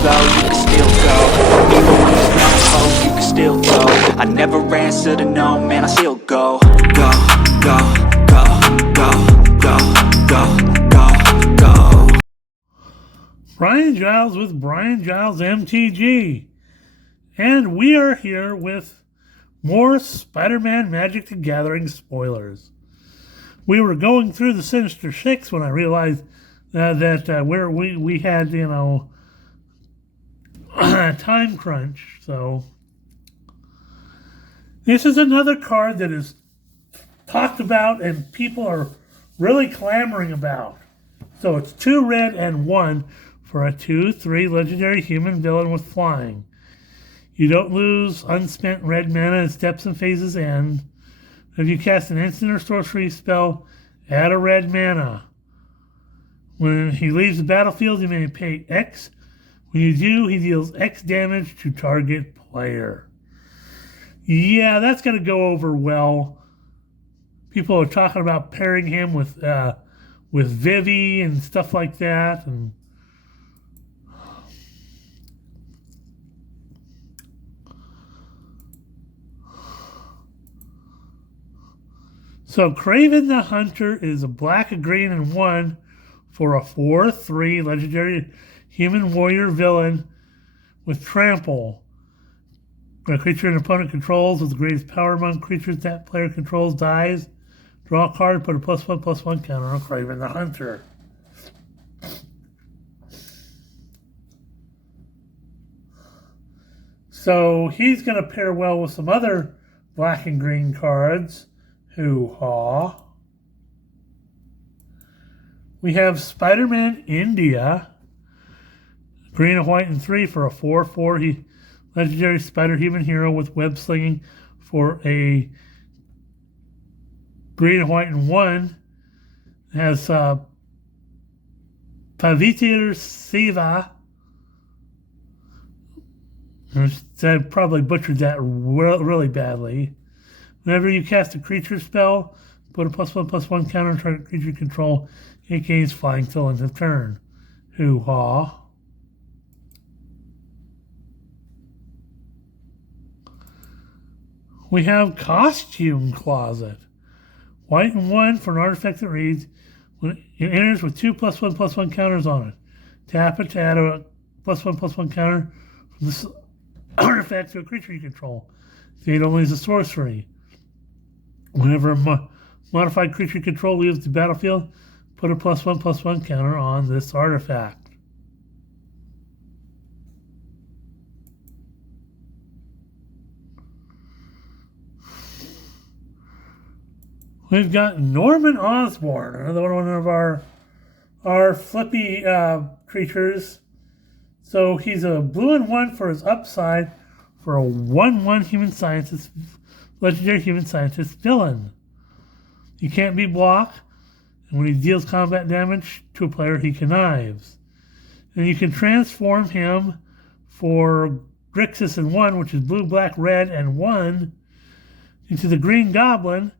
slow, you can still go. Even when there's no hope, you can still go. I never answer to no, man, I still go. Go, go, go, go, go, go, go, go. Brian Giles with Brian Giles MTG. And we are here with more Spider-Man Magic the Gathering spoilers. We were going through the Sinister Six when I realized that we had, a time crunch. So this is another card that is talked about and people are really clamoring about. So it's 2 red and 1 for a 2/3 legendary human villain with flying. You don't lose unspent red mana as steps and phases end. If you cast an instant or sorcery spell, add a red mana. When he leaves the battlefield, you may pay X. When you do, he deals X damage to target player. Yeah, that's going to go over well. People are talking about pairing him with Vivi and stuff like that. And so Kraven the Hunter is a black, a green, and 1 for a 4/3 legendary human warrior villain with trample. A creature an opponent controls with the greatest power among creatures that player controls dies. Draw a card, put a +1/+1 counter on Kraven the Hunter. So he's going to pair well with some other black and green cards. Hoo-ha. We have Spiderman India. Green and white and 3 for a 4/4 legendary spider human hero with web slinging for a green and white and 1. It has Pavitir Siva. I probably butchered that really badly. Whenever you cast a creature spell, put a +1/+1 counter on target creature control. It gains flying till end of turn. Hoo-ha. We have Costume Closet. White and 1 for an artifact that reads, when it enters with 2 +1/+1 counters on it. Tap it to add a +1/+1 counter from this artifact to a creature you control. Fate only is a sorcery. Whenever a modified creature control leaves the battlefield, put a +1/+1 counter on this artifact. We've got Norman Osborn, another one of our flippy creatures. So he's a blue and 1 for his upside for a 1/1 human scientist, legendary human scientist villain. He can't be blocked, and when he deals combat damage to a player, he connives. And you can transform him for Grixis and 1, which is blue, black, red, and 1, into the Green Goblin,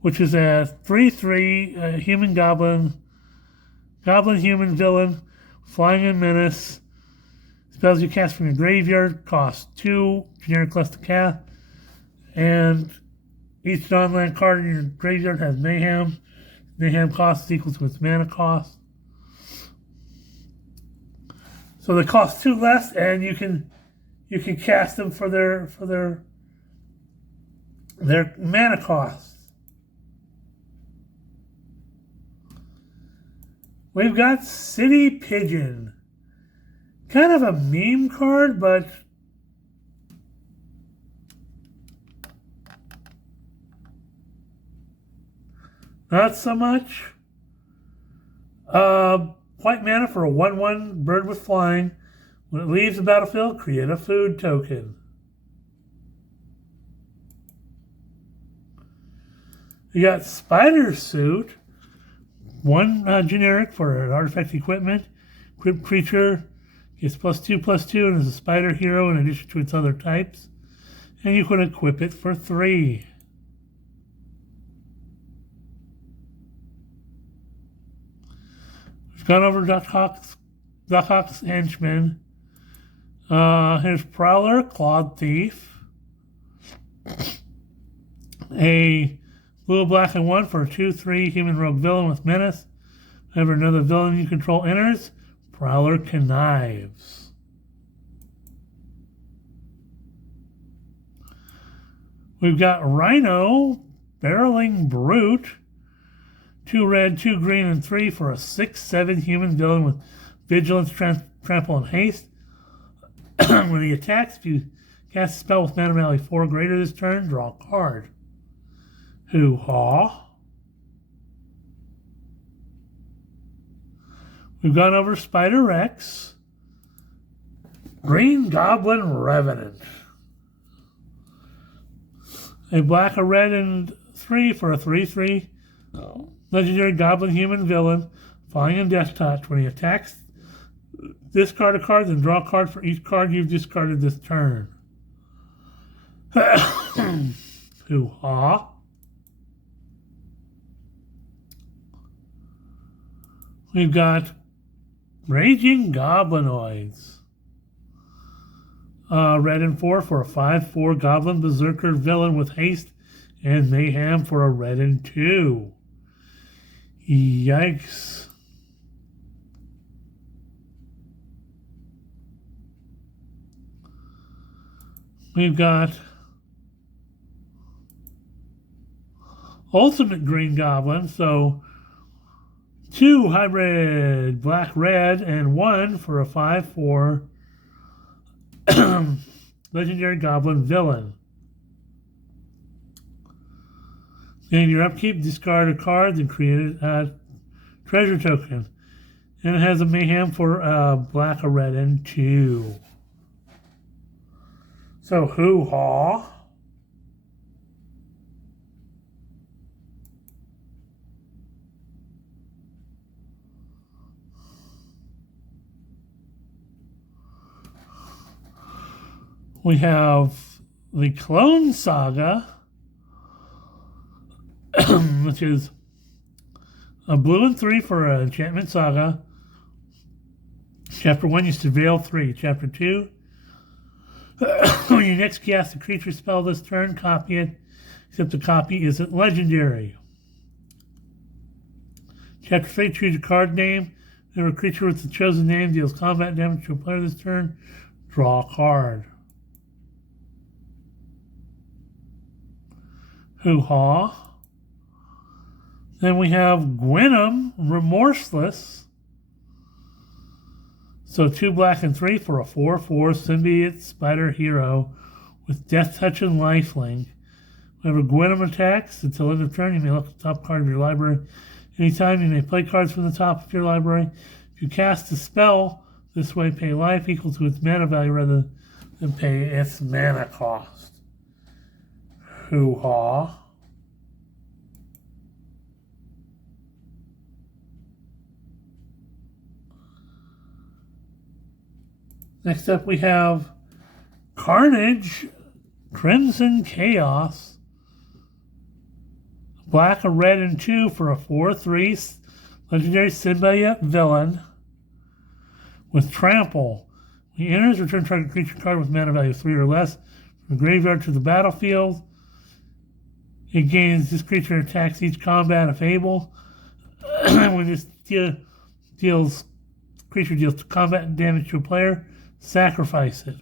which is a 3/3 human goblin human villain, flying and menace. Spells you cast from your graveyard cost 2, generic less to cast, and each non-land card in your graveyard has mayhem. Mayhem cost is equal to its mana cost. So they cost 2 less, and you can cast them for their mana cost. We've got City Pigeon. Kind of a meme card, but not so much. White mana for a 1/1 bird with flying. When it leaves the battlefield, create a food token. You got Spider Suit. 1 generic for an artifact equipment. Equipped creature gets +2/+2 and is a spider hero in addition to its other types. And you can equip it for 3. We've gone over Doc Ock's Blackhawk's henchman. Here's Prowler, Clawed Thief. A blue, black, and 1 for a 2/3 human rogue villain with menace. Whenever another villain you control enters, Prowler connives. We've got Rhino, Barreling Brute. 2 red, 2 green, and 3 for a 6/7 human villain with vigilance, trample, and haste. When he attacks, if you cast a spell with mana value 4 or greater this turn, draw a card. Hoo-haw. We've gone over Spider-Rex. Green Goblin Revenant. A black, a red, and 3 for a 3/3 legendary goblin human villain, Flying and Death Touch. When he attacks, discard a card and draw a card for each card you've discarded this turn. Hoo-ha. We've got Raging Goblinoids. Red and 4 for a 5/4 Goblin Berserker villain with haste and mayhem for a red and 2. Yikes. We've got Ultimate Green Goblin, so 2 hybrid black red and 1 for a 5/4 legendary goblin villain. In your upkeep, discard a card and create a treasure token. And it has a mayhem for black, a red, and 2. So hoo-haw. We have the Clone Saga, which is a blue and 3 for an enchantment saga. Chapter 1, you surveil 3. Chapter 2, when you next cast a creature spell this turn, copy it, except the copy isn't legendary. Chapter 3, choose a card name. Whenever a creature with the chosen name deals combat damage to a player this turn, draw a card. Hoo-ha. Then we have Gwenom, Remorseless. So 2 black and 3 for a 4/4 symbiote spider hero with Death Touch and Lifelink. Whenever Gwenom attacks, until end of turn, you may look at the top card of your library. Anytime you may play cards from the top of your library. If you cast a spell, this way pay life equal to its mana value rather than pay its mana cost. Hoo-ha. Next up we have Carnage, Crimson Chaos. Black, a red, and 2 for a 4/3 legendary symbiote villain with trample. When he enters, return target creature card with mana value 3 or less from the graveyard to the battlefield. It gains this creature attacks each combat if able. When this creature deals combat damage to a player, sacrifice it.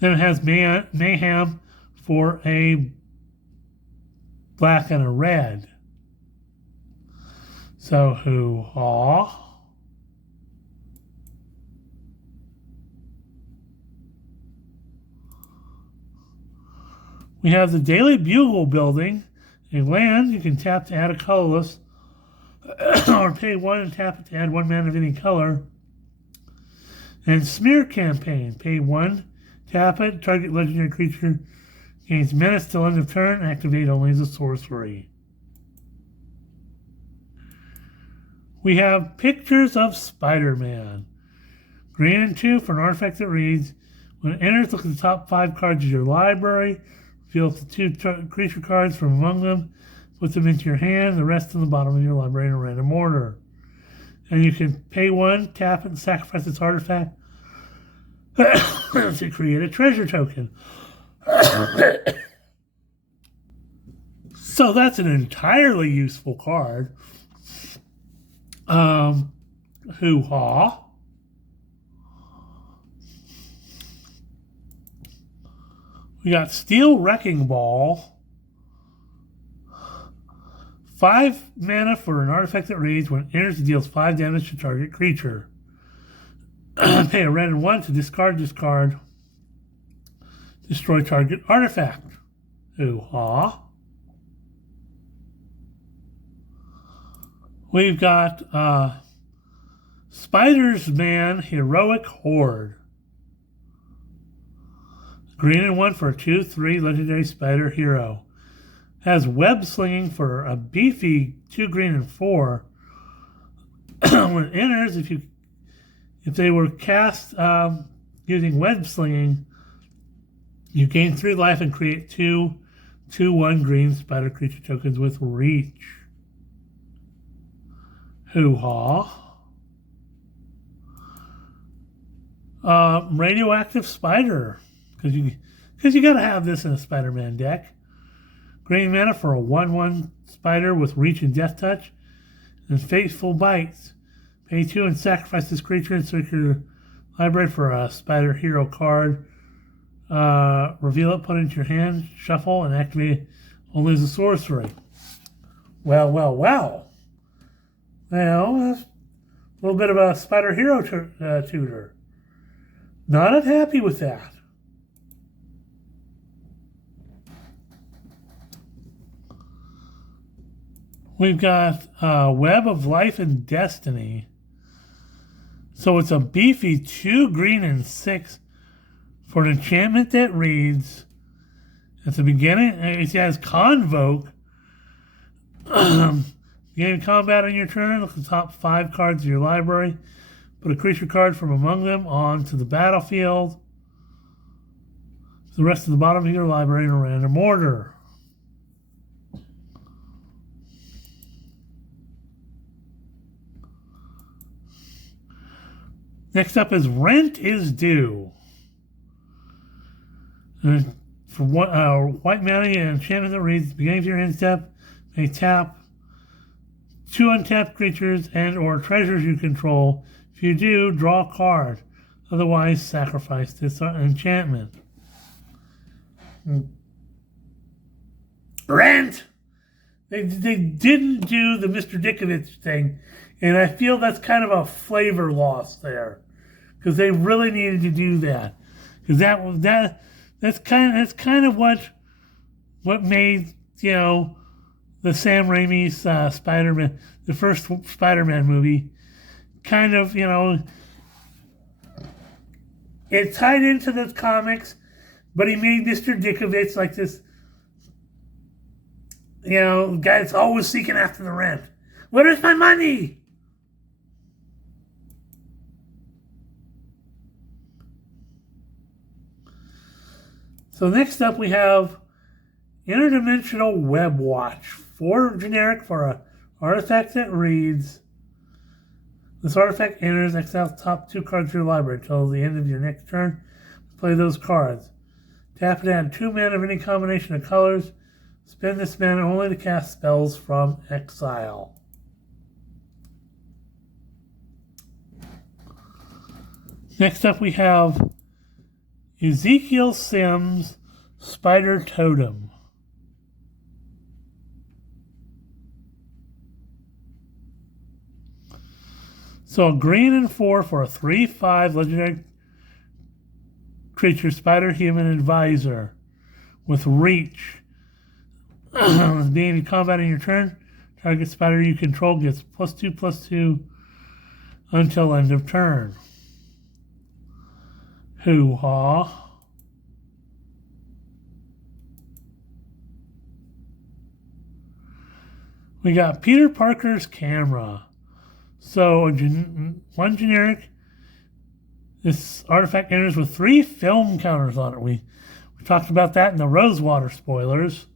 Then it has mayhem for a black and a red. So hoo-ha. We have the Daily Bugle building. A land you can tap to add a colorless, or pay 1 and tap it to add 1 mana of any color. And Smear Campaign. Pay 1, tap it, target legendary creature gains menace till end of turn, activate only as a sorcery. We have Pictures of Spiderman. Green and 2 for an artifact that reads, when it enters, look at the top 5 cards of your library. Reveal the 2 creature cards from among them. Put them into your hand, the rest in the bottom of your library in a random order. And you can pay 1, tap it, and sacrifice this artifact to create a treasure token. So that's an entirely useful card. Hoo-ha. We got Steel Wrecking Ball. 5 mana for an artifact that reads, when it enters, it deals 5 damage to target creature. Pay a red and 1 to discard this card. Destroy target artifact. Hoo-ha. We've got Spiderman Heroic Horde. Green and 1 for a 2/3 legendary spider hero. Has web slinging for a beefy 2 green and 4. When it enters, if they were cast using web slinging, you gain 3 life and create 2/1 green spider creature tokens with reach. Hoo-ha. Radioactive Spider. Because you got to have this in a Spider-Man deck. Green mana for a 1/1 spider with reach and death touch. And Fateful Bites. Pay 2 and sacrifice this creature and search your library for a spider hero card. Reveal it, put it into your hand, shuffle, and activate it only as a sorcery. Well. Well, that's a little bit of a spider hero tutor. Not unhappy with that. We've got Web of Life and Destiny. So it's a beefy 2 green and 6 for an enchantment that reads, at the beginning, it has Convoke. Beginning combat on your turn, look at the top 5 cards of your library. Put a creature card from among them onto the battlefield. The rest of the bottom of your library in a random order. Next up is Rent is Due. For white mana, an enchantment that reads, beginning of your end step, may tap 2 untapped creatures and or treasures you control. If you do, draw a card. Otherwise, sacrifice this enchantment. Rent! They didn't do the Mr. Dickovich thing, and I feel that's kind of a flavor loss there, because they really needed to do that, because that's kind of what made, you know, the Sam Raimi's Spider-Man, the first Spider-Man movie, kind of, you know, it tied into the comics, but he made Mr. Dickovich like this, you know, guy that's always seeking after the rent. Where is my money? So next up we have Interdimensional Web Watch. 4 generic for an artifact that reads, this artifact enters, exile the top 2 cards of your library until the end of your next turn. Play those cards. Tap and add 2 mana of any combination of colors. Spend this mana only to cast spells from exile. Next up we have Ezekiel Sims' Spider Totem. So green and 4 for a 3/5 legendary creature, Spider Human Advisor with reach. Being in combat in your turn, target spider you control gets +2/+2 until end of turn. Hoo-ha. We got Peter Parker's Camera. So, 1 generic. This artifact enters with 3 film counters on it. We talked about that in the Rosewater spoilers.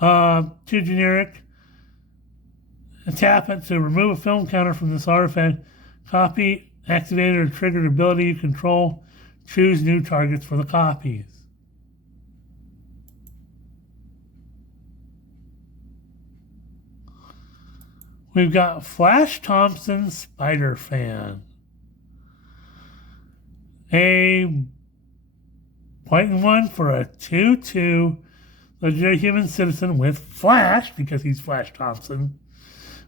2 generic. tap it to remove a film counter from this artifact. Copy activated or triggered ability you control. Choose new targets for the copies. We've got Flash Thompson, Spider-Fan. A white and one for a 2/2 legendary human citizen with Flash, because he's Flash Thompson.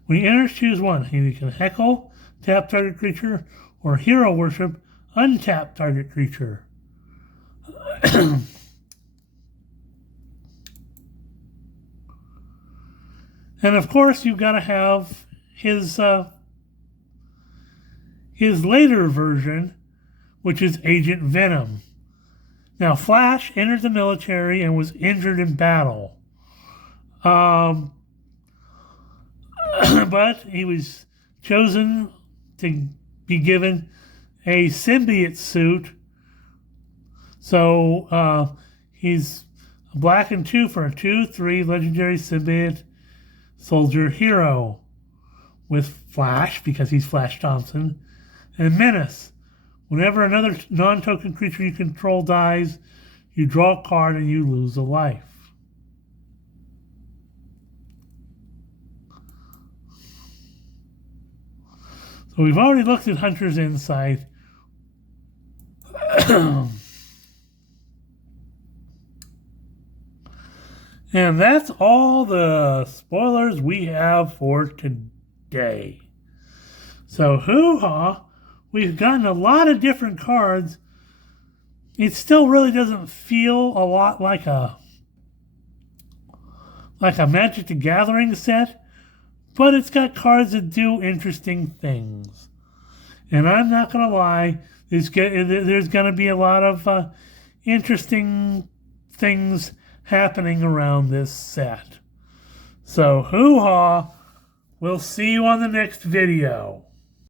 When he enters, choose one. He can heckle, tap target creature, or hero worship, untap target creature. And of course, you've got to have his later version, which is Agent Venom. Now, Flash entered the military and was injured in battle. But he was chosen to be given a symbiote suit. So he's a black and 2 for a 2/3 legendary symbiote soldier hero with Flash, because he's Flash Thompson, and Menace. Whenever another non-token creature you control dies, you draw a card and you lose a life. So we've already looked at Hunter's Insight. And that's all the spoilers we have for today. So, hoo-ha! We've gotten a lot of different cards. It still really doesn't feel a lot like a Magic the Gathering set, but it's got cards that do interesting things. And I'm not going to lie, there's going to be a lot of interesting things happening around this set. So, hoo-ha! We'll see you on the next video.